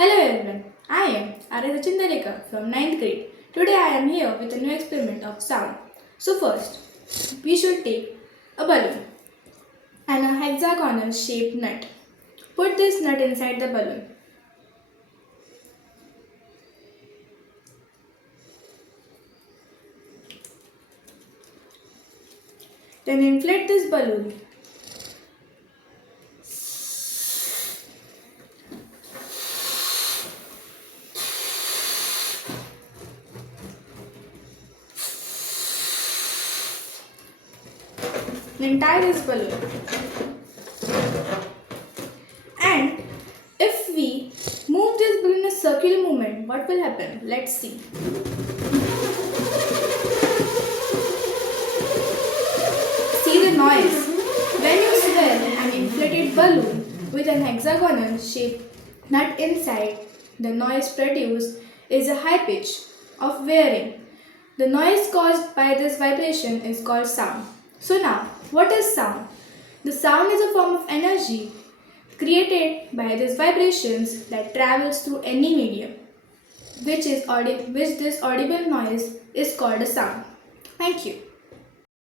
Hello everyone, I am Aarya Darekar from ninth grade. Today I am here with a new experiment of sound. So first, we should take a balloon and a hexagonal shaped nut. Put this nut inside the balloon. Then inflate this balloon. Then tie this balloon. And if we move this balloon in a circular movement, what will happen? Let's see. See the noise. When you swirl an inflated balloon with an hexagonal shaped nut inside, the noise produced is a high pitch of whirring. The noise caused by this vibration is called sound. So now, what is sound? The sound is a form of energy created by these vibrations that travels through any medium, which this audible noise is called a sound. Thank you.